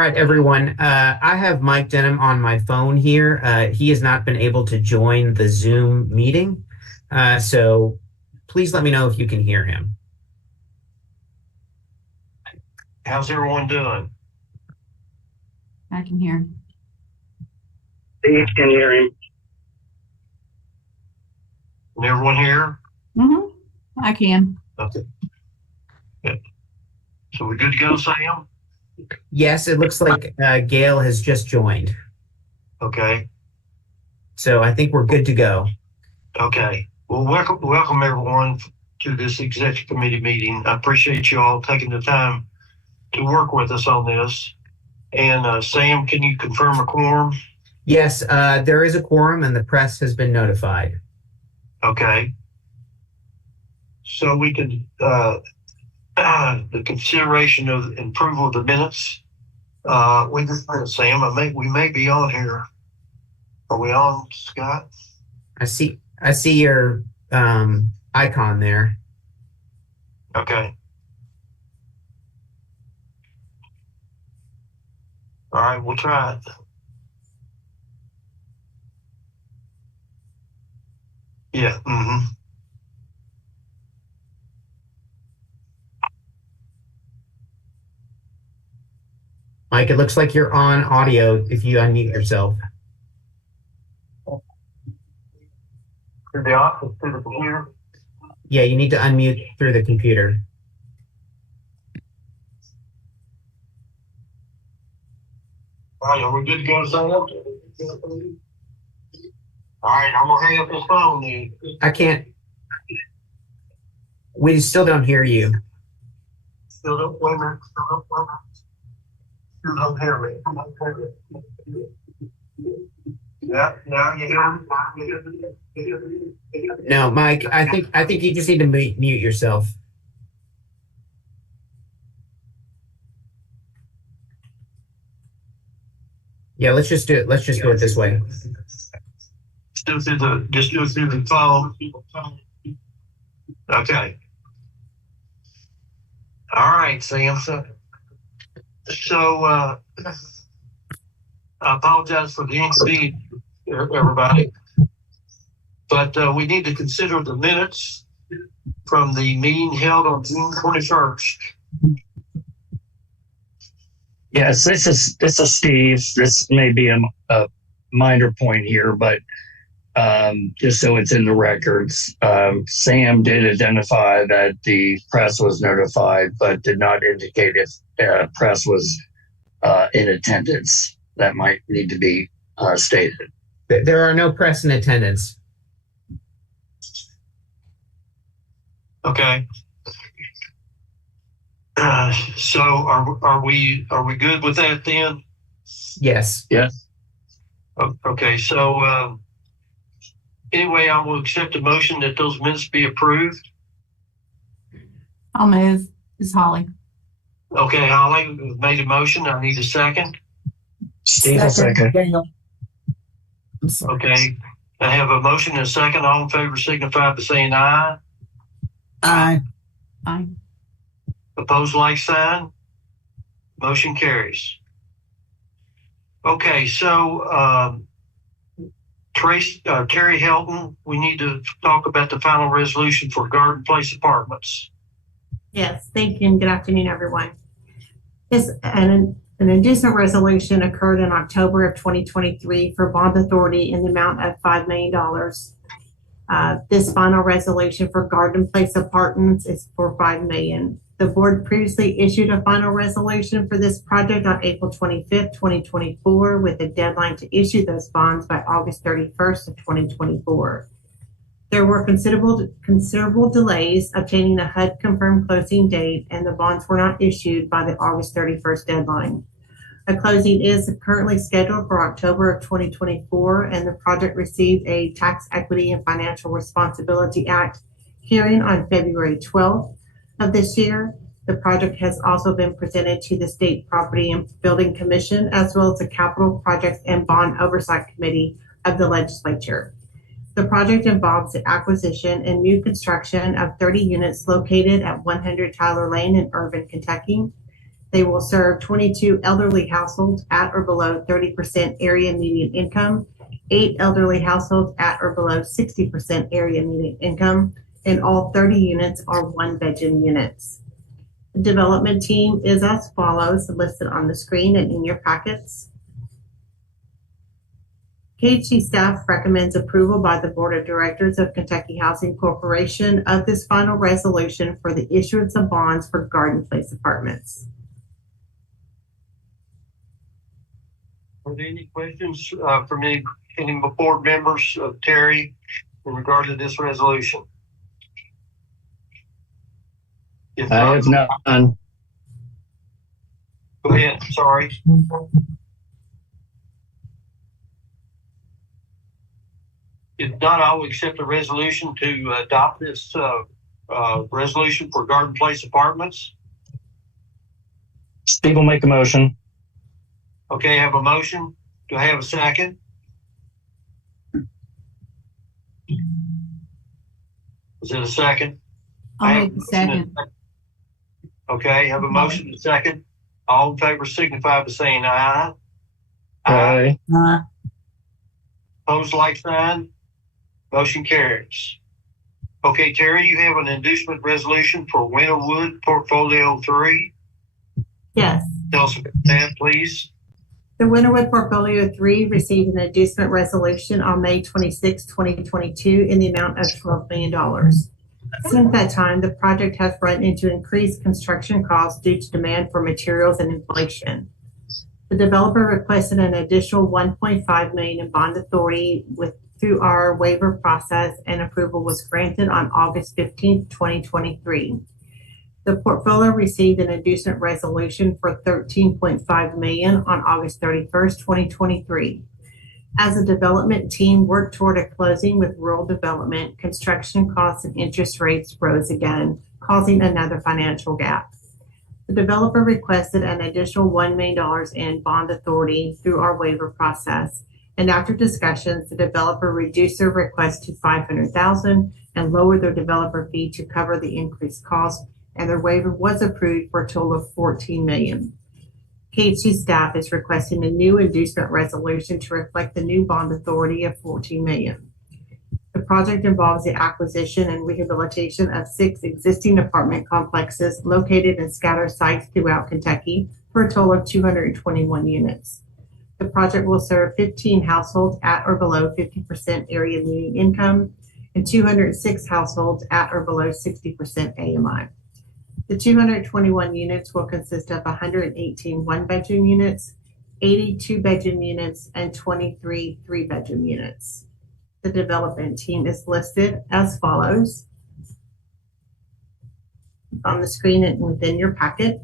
All right, everyone. I have Mike Denham on my phone here. He has not been able to join the Zoom meeting. So please let me know if you can hear him. How's everyone doing? I can hear him. Steve can hear him. Can everyone hear? I can. Okay. Good. So we good to go, Sam? Yes, it looks like Gail has just joined. Okay. So I think we're good to go. Okay. Well, welcome everyone to this executive committee meeting. I appreciate you all taking the time to work with us on this. And Sam, can you confirm a quorum? Yes, there is a quorum and the press has been notified. Okay. So we can, the consideration of approval of the minutes. We just, Sam, we may be on here. Are we on, Scott? I see your icon there. Okay. All right, we'll try it. Yeah. Mike, it looks like you're on audio if you unmute yourself. Through the office, through the computer? Yeah, you need to unmute through the computer. All right, are we good to go, Sam? All right, I'm gonna hang up this phone then. I can't. We still don't hear you. Still don't, wait a minute. Still don't hear me. Yeah, now you hear me? No, Mike, I think you just need to mute yourself. Yeah, let's just do it. Let's just do it this way. Just do it through the phone. Okay. All right, Sam. So I apologize for the inconvenience, everybody. But we need to consider the minutes from the meeting held on June 21st. Yes, this is Steve. This may be a minor point here, but just so it's in the records, Sam did identify that the press was notified, but did not indicate if press was in attendance. That might need to be stated. There are no press in attendance. Okay. So are we good with that then? Yes. Yes. Okay. So anyway, I will accept a motion that those minutes be approved. I'll move. This is Holly. Okay, Holly made a motion. I need a second. Steve, second. Okay. I have a motion and a second. All in favor signify by saying aye. Aye. Aye. Opposed, like sign. Motion carries. Okay, so Terry Helton, we need to talk about the final resolution for Garden Place Apartments. Yes, thank you, and good afternoon, everyone. An additional resolution occurred in October of 2023 for bond authority in the amount of $5 million. This final resolution for Garden Place Apartments is for $5 million. The board previously issued a final resolution for this project on April 25th, 2024, with a deadline to issue those bonds by August 31st of 2024. There were considerable delays obtaining a HUD confirmed closing date, and the bonds were not issued by the August 31st deadline. A closing is currently scheduled for October of 2024, and the project received a Tax Equity and Financial Responsibility Act hearing on February 12th of this year. The project has also been presented to the State Property and Building Commission, as well as the Capital Projects and Bond Oversight Committee of the legislature. The project involves the acquisition and new construction of 30 units located at 100 Tyler Lane in Irvine, Kentucky. They will serve 22 elderly households at or below 30% area median income, 8 elderly households at or below 60% area median income, and all 30 units are one-bedroom units. The development team is as follows, listed on the screen and in your packets. KHC staff recommends approval by the Board of Directors of Kentucky Housing Corporation of this final resolution for the issuance of bonds for Garden Place Apartments. Are there any questions from any board members of Terry in regard to this resolution? If I not, have none. go ahead. Sorry. If not, I will accept the resolution to adopt this resolution for Garden Place Apartments. Steve will make a motion. Okay, I have a motion. Do I have a second? Is it a second? I I'll have make a the motion and second. Okay, I have a motion and a second. All in favor signify by saying aye. Aye. Opposed, like sign. Motion carries. Okay, Terry, you have an inducement resolution for Winterwood Portfolio 3. Yes. Tell us about that, please. The Winterwood Portfolio 3 received an inducement resolution on May 26, 2022 in the amount of $12 million. Since that time, the project has run into increased construction costs due to demand for materials and inflation. The developer requested an additional $1.5 million in bond authority through our waiver process, and approval was granted on August 15, 2023. The portfolio received an inducement resolution for $13.5 million on August 31st, 2023. As the development team worked toward a closing with rural development, construction costs and interest rates rose again, causing another financial gap. The developer requested an additional $1 million in bond authority through our waiver process, and after discussions, the developer reduced their request to $500,000 and lowered their developer fee to cover the increased cost, and their waiver was approved for a total of $14 million. KHC staff is requesting a new inducement resolution to reflect the new bond authority of $14 million. The project involves the acquisition and rehabilitation of 6 existing apartment complexes located in scattered sites throughout Kentucky for a total of 221 units. The project will serve 15 households at or below 50% area median income and 206 households at or below 60% AMI. The 221 units will consist of 118 one-bedroom units, 80 two-bedroom units, and 23 three-bedroom units. The development team is listed as follows on the screen and within your packet.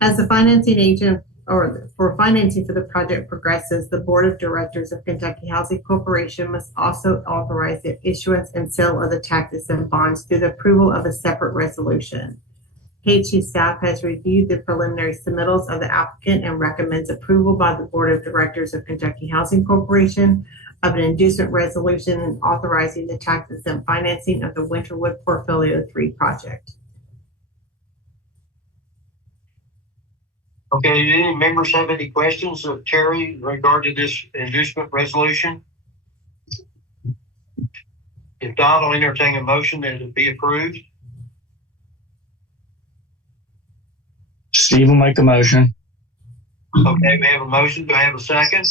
As the financing agent or for financing for the project progresses, the Board of Directors of Kentucky Housing Corporation must also authorize the issuance and sale of the tax-exempt bonds through the approval of a separate resolution. KHC staff has reviewed the preliminary submittals of the applicant and recommends approval by the Board of Directors of Kentucky Housing Corporation of an inducement resolution and authorizing the tax-exempt financing of the Winterwood Portfolio 3 project. Okay, do any members have any questions of Terry in regard to this inducement resolution? If not, I'll entertain a motion that it be approved. Steve will make a motion. Okay, we have a motion. Do I have a second?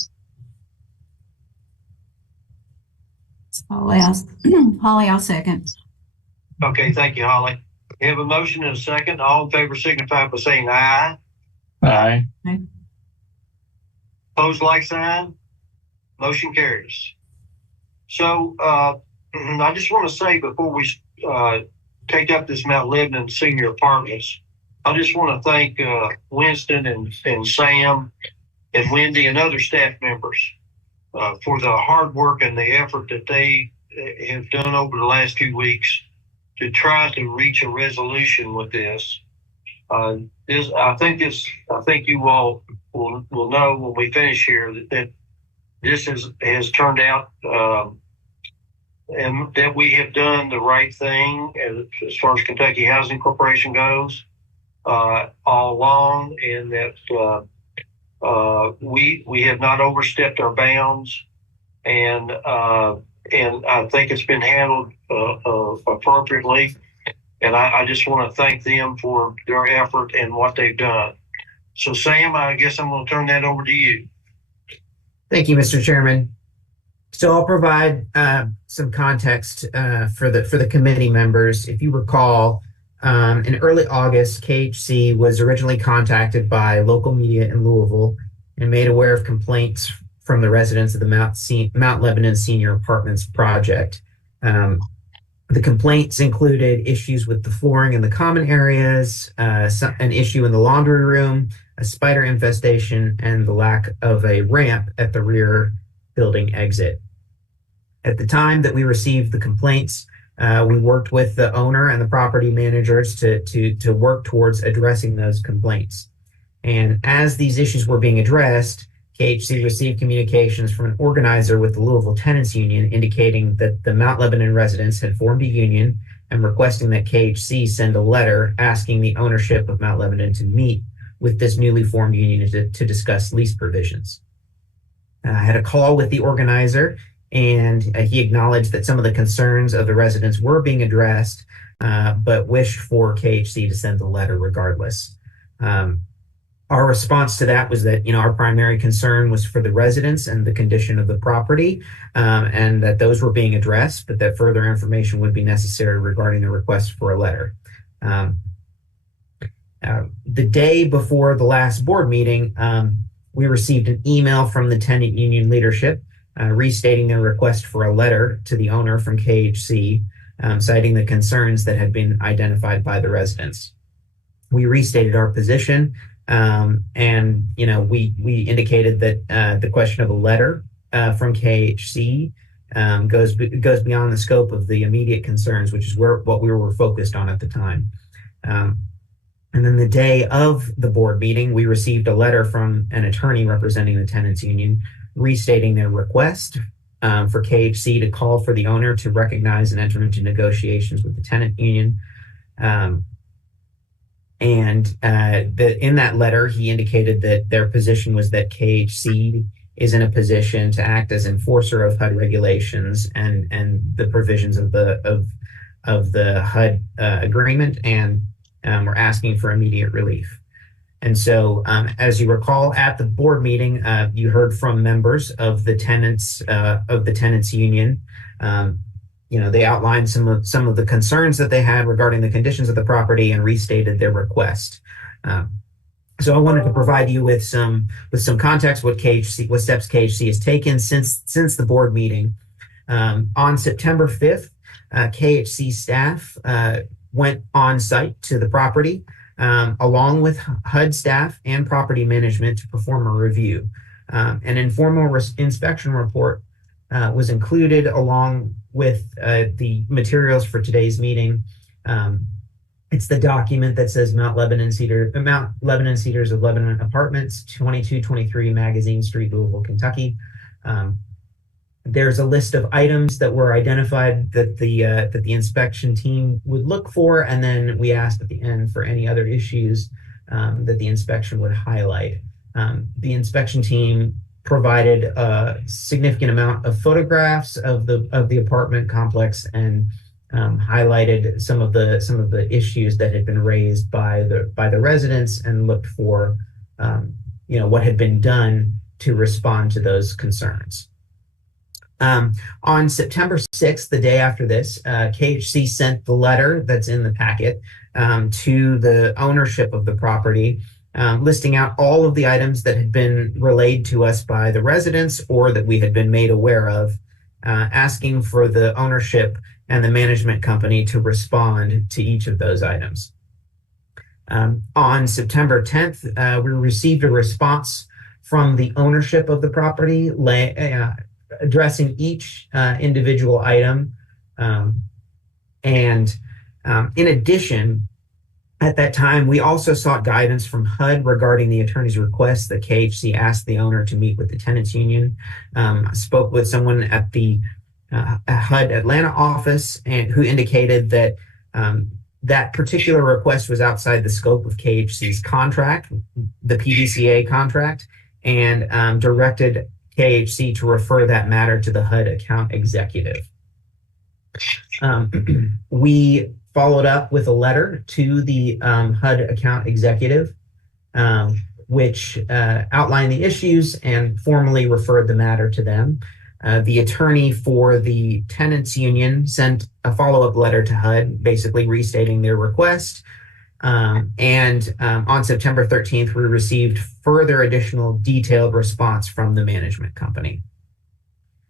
Holly, I'll second. Okay, thank you, Holly. We have a motion and a second. All in favor signify by saying aye. Aye. Opposed, like sign. Motion carries. So I just want to say before we take up this Mount Lebanon Senior Apartments, I just want to thank Winston and Sam and Wendy and other staff members for the hard work and the effort that they have done over the last few weeks to try to reach a resolution with this. I think you all will know when we finish here that this has turned out and that we have done the right thing as far as Kentucky Housing Corporation goes all along, and that we have not overstepped our bounds, and I think it's been handled appropriately. And I just want to thank them for their effort and what they've done. So, Sam, I guess I'm going to turn that over to you. Thank you, Mr. Chairman. So I'll provide some context for the committee members. If you recall, in early August, KHC was originally contacted by local media in Louisville and made aware of complaints from the residents of the Mount Lebanon Senior Apartments project. The complaints included issues with the flooring in the common areas, an issue in the laundry room, a spider infestation, and the lack of a ramp at the rear building exit. At the time that we received the complaints, we worked with the owner and the property managers to work towards addressing those complaints. And as these issues were being addressed, KHC received communications from an organizer with the Louisville Tenants Union indicating that the Mount Lebanon residents had formed a union and requesting that KHC send a letter asking the ownership of Mount Lebanon to meet with this newly formed union to discuss lease provisions. I had a call with the organizer, and he acknowledged that some of the concerns of the residents were being addressed, but wished for KHC to send the letter regardless. Our response to that was that, our primary concern was for the residents and the condition of the property, and that those were being addressed, but that further information would be necessary regarding the request for a letter. The day before the last board meeting, we received an email from the tenant union leadership restating their request for a letter to the owner from KHC, citing the concerns that had been identified by the residents. We restated our position, and we indicated that the question of a letter from KHC goes beyond the scope of the immediate concerns, which is what we were focused on at the time. And then the day of the board meeting, we received a letter from an attorney representing the tenants union restating their request for KHC to call for the owner to recognize and enter into negotiations with the tenant union. In that letter, he indicated that their position was that KHC is in a position to act as enforcer of HUD regulations and the provisions of the HUD agreement, and we're asking for immediate relief. And so, as you recall, at the board meeting, you heard from members of the tenants union. They outlined some of the concerns that they had regarding the conditions of the property and restated their request. So I wanted to provide you with some context what steps KHC has taken since the board meeting. On September 5th, KHC staff went on site to the property, along with HUD staff and property management, to perform a review. An informal inspection report was included along with the materials for today's meeting. It's the document that says Mount Lebanon Cedars of Lebanon Apartments, 2223 Magazine Street, Louisville, Kentucky. There's a list of items that were identified that the inspection team would look for, and then we asked at the end for any other issues that the inspection would highlight. The inspection team provided a significant amount of photographs of the apartment complex and highlighted some of the issues that had been raised by the residents, and looked for what had been done to respond to those concerns. On September 6th, the day after this, KHC sent the letter that's in the packet to the ownership of the property, listing out all of the items that had been relayed to us by the residents or that we had been made aware of, asking for the ownership and the management company to respond to each of those items. On September 10th, we received a response from the ownership of the property, addressing each individual item. In addition, at that time, we also sought guidance from HUD regarding the attorney's request that KHC asked the owner to meet with the tenants union. I spoke with someone at the HUD Atlanta office, and who indicated that that particular request was outside the scope of KHC's contract, the PDCA contract, and directed KHC to refer that matter to the HUD account executive. We followed up with a letter to the HUD account executive, which outlined the issues and formally referred the matter to them. The attorney for the tenants union sent a follow-up letter to HUD, basically restating their request. And on September 13th, we received further additional detailed response from the management company.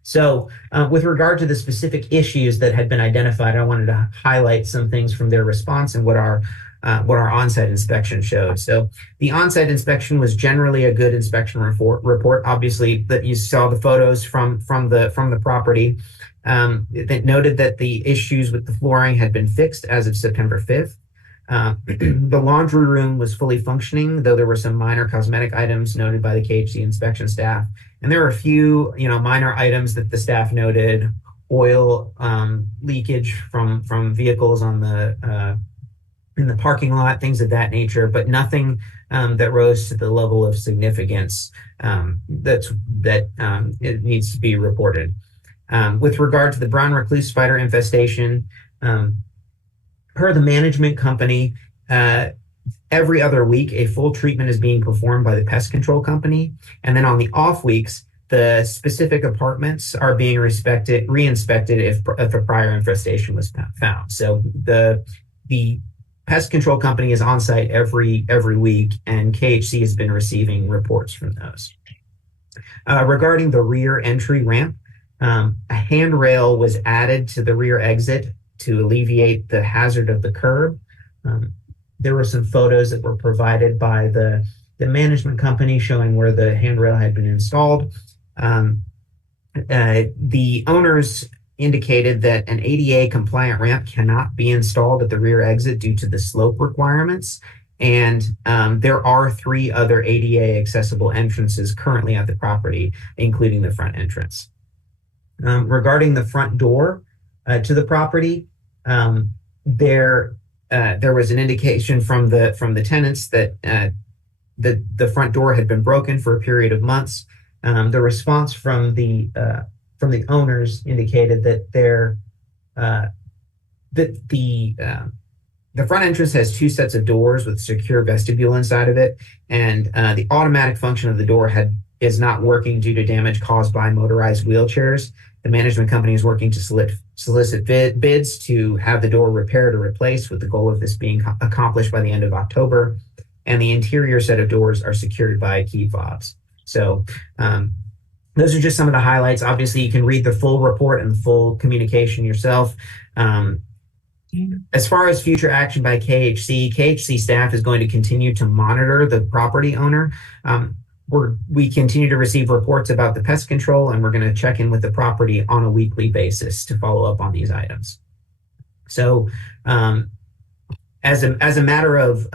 So with regard to the specific issues that had been identified, I wanted to highlight some things from their response and what our on-site inspection showed. So the on-site inspection was generally a good inspection report. Obviously, that you saw the photos from the property. It noted that the issues with the flooring had been fixed as of September 5th. The laundry room was fully functioning, though there were some minor cosmetic items noted by the KHC inspection staff. And there were a few, minor items that the staff noted: oil leakage from vehicles on the in the parking lot, things of that nature, but nothing that rose to the level of significance that it needs to be reported. With regard to the brown recluse spider infestation, per the management company, every other week a full treatment is being performed by the pest control company, and then on the off weeks, the specific apartments are being re-inspected if a prior infestation was found. So the pest control company is on site every week, and KHC has been receiving reports from those. Regarding the rear entry ramp, a handrail was added to the rear exit to alleviate the hazard of the curb. There were some photos that were provided by the management company showing where the handrail had been installed. The owners indicated that an ADA compliant ramp cannot be installed at the rear exit due to the slope requirements. And there are 3 other ADA accessible entrances currently at the property, including the front entrance. Regarding the front door to the property, there was an indication from the tenants that the front door had been broken for a period of months. The response from the owners indicated that the front entrance has 2 sets of doors with secure vestibule inside of it, and the automatic function of the door is not working due to damage caused by motorized wheelchairs. The management company is working to solicit bids to have the door repaired or replaced, with the goal of this being accomplished by the end of October. And the interior set of doors are secured by key fobs. So those are just some of the highlights. Obviously, you can read the full report and the full communication yourself. As far as future action by KHC staff is going to continue to monitor the property owner. We continue to receive reports about the pest control, and we're going to check in with the property on a weekly basis to follow up on these items. So as a matter of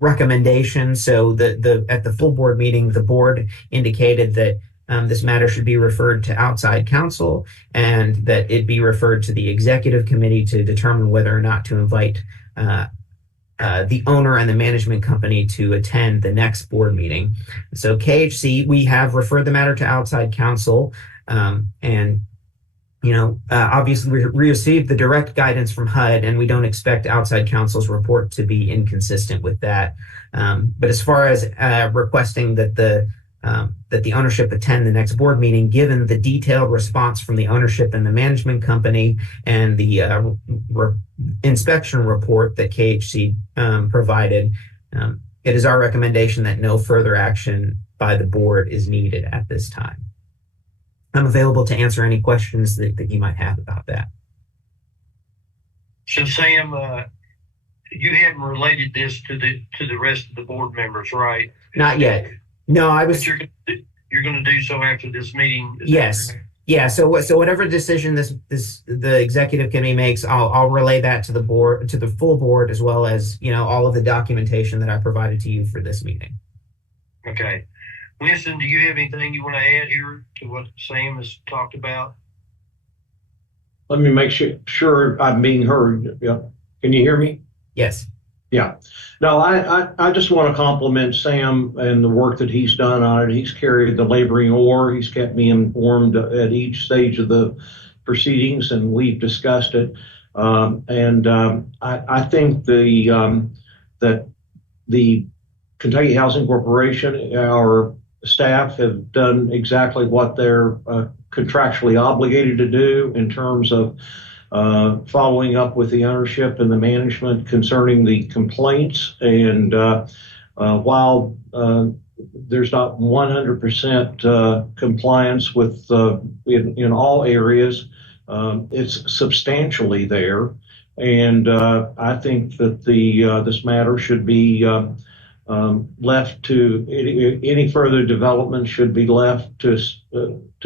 recommendation, so at the full board meeting, the board indicated that this matter should be referred to outside counsel, and that it be referred to the executive committee to determine whether or not to invite the owner and the management company to attend the next board meeting. So KHC, we have referred the matter to outside counsel, and obviously we received the direct guidance from HUD, and we don't expect outside counsel's report to be inconsistent with that. But as far as requesting that the ownership attend the next board meeting, given the detailed response from the ownership and the management company and the inspection report that KHC provided, it is our recommendation that no further action by the board is needed at this time. I'm available to answer any questions that you might have about that. So Sam, you haven't related this to the rest of the board members, right? Not yet. No, I was. But you're going to do so after this meeting. Yes. Yeah. So whatever decision the executive committee makes, I'll relay that to the board, to the full board, as well as all of the documentation that I provided to you for this meeting. Okay. Winston, do you have anything you want to add here to what Sam has talked about? let me make sure I'm being heard. Yeah. Can you hear me? Yes. Yeah. No, I just want to compliment Sam and the work that he's done on it. He's carried the laboring oar. He's kept me informed at each stage of the proceedings, and we've discussed it. I think that the Kentucky Housing Corporation, our staff have done exactly what they're contractually obligated to do in terms of following up with the ownership and the management concerning the complaints. And while there's not 100% compliance with in all areas, it's substantially there. And I think that this matter should be left to any further development should be left to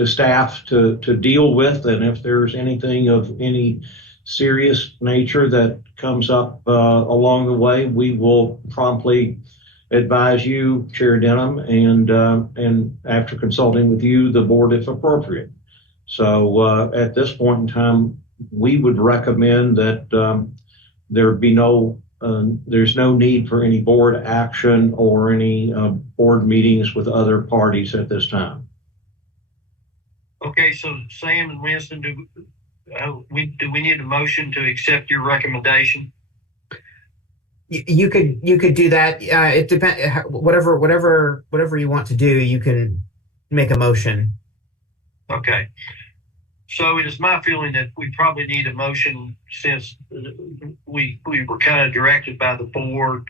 staff to deal with, and if there's anything of any serious nature that comes up along the way, we will promptly advise you, Chair Denham, and after consulting with you, the board if appropriate. So at this point in time, we would recommend that there be there's no need for any board action or any board meetings with other parties at this time. Okay, so Sam and Winston, do we need a motion to accept your recommendation? You could do that. It depends. Whatever you want to do, you can make a motion. Okay. So it is my feeling that we probably need a motion since we were kind of directed by the board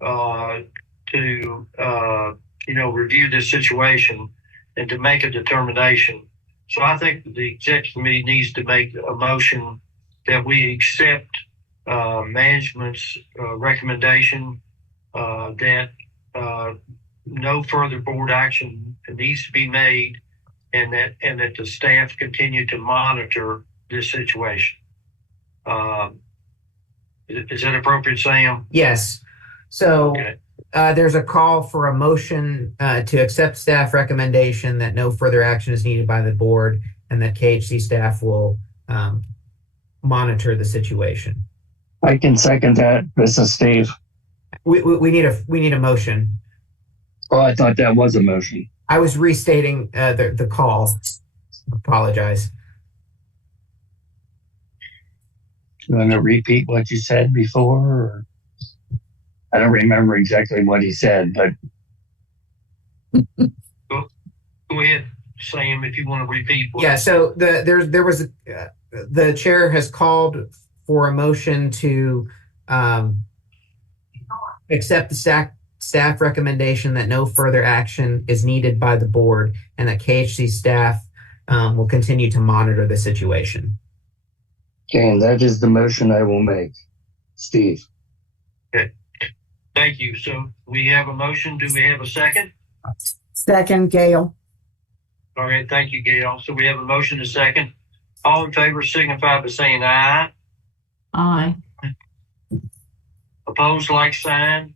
to review this situation and to make a determination. So I think the executive committee needs to make a motion that we accept management's recommendation that no further board action needs to be made, and that the staff continue to monitor this situation. Is that appropriate, Sam? Yes. So Okay. There's a call for a motion to accept staff recommendation that no further action is needed by the board, and that KHC staff will monitor the situation. I can second that. This is Steve. We need a motion. Oh, I thought that was a motion. I was restating the call. Apologize. You want to repeat what you said before? Or? I don't remember exactly what he said, but Go ahead, Sam, if you want to repeat. Yeah. So there was the chair has called for a motion to accept the staff recommendation that no further action is needed by the board, and that KHC staff will continue to monitor the situation. okay, and that is the motion I will make. Steve. Okay. Thank you. So we have a motion. Do we have a second? Second, Gail. All right. Thank you, Gail. So we have a motion and a second. All in favor signify by saying aye. Aye. Opposed, like sign.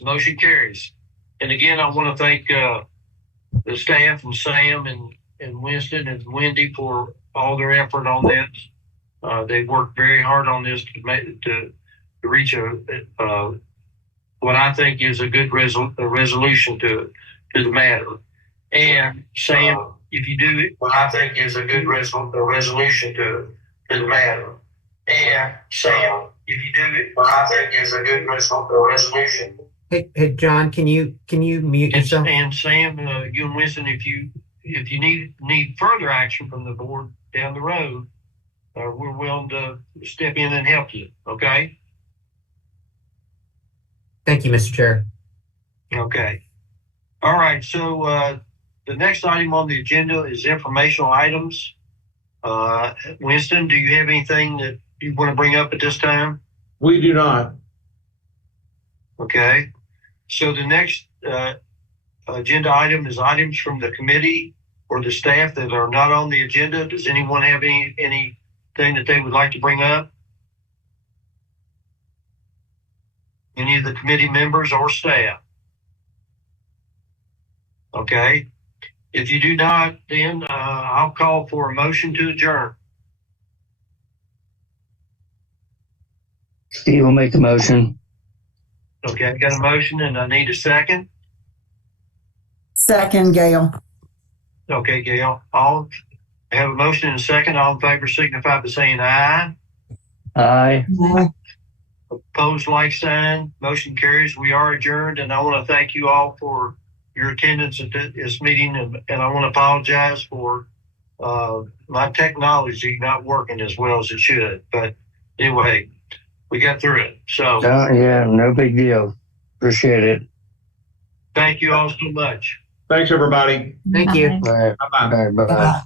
Motion carries. And again, I want to thank the staff and Sam and Winston and Wendy for all their effort on this. They worked very hard on this to reach what I think is a good resolution to the matter. And Sam, if you do it, what I think is a good resolution to the matter. And Sam, if you do it, what I think is a good resolution. Hey, John, can you mute yourself? And Sam, you and Winston, if you need further action from the board down the road, we're willing to step in and help you. Okay. Thank you, Mr. Chair. Okay. All right. So the next item on the agenda is informational items. Winston, do you have anything that you want to bring up at this time? We do not. Okay. So the next agenda item is items from the committee or the staff that are not on the agenda. Does anyone have anything that they would like to bring up? Any of the committee members or staff? Okay. If you do not, then I'll call for a motion to adjourn. Steve will make a motion. Okay, I got a motion and I need a second. Second, Gail. Okay, Gail. I have a motion and a second. All in favor signify by saying aye. Aye. Opposed, like sign. Motion carries. We are adjourned, and I want to thank you all for your attendance at this meeting, and I want to apologize for my technology not working as well as it should. But anyway, we got through it. So Yeah, no big deal. Appreciate it. thank you all so much. Thanks, everybody. Thank you. Bye. All right. Bye-bye. All right. Bye.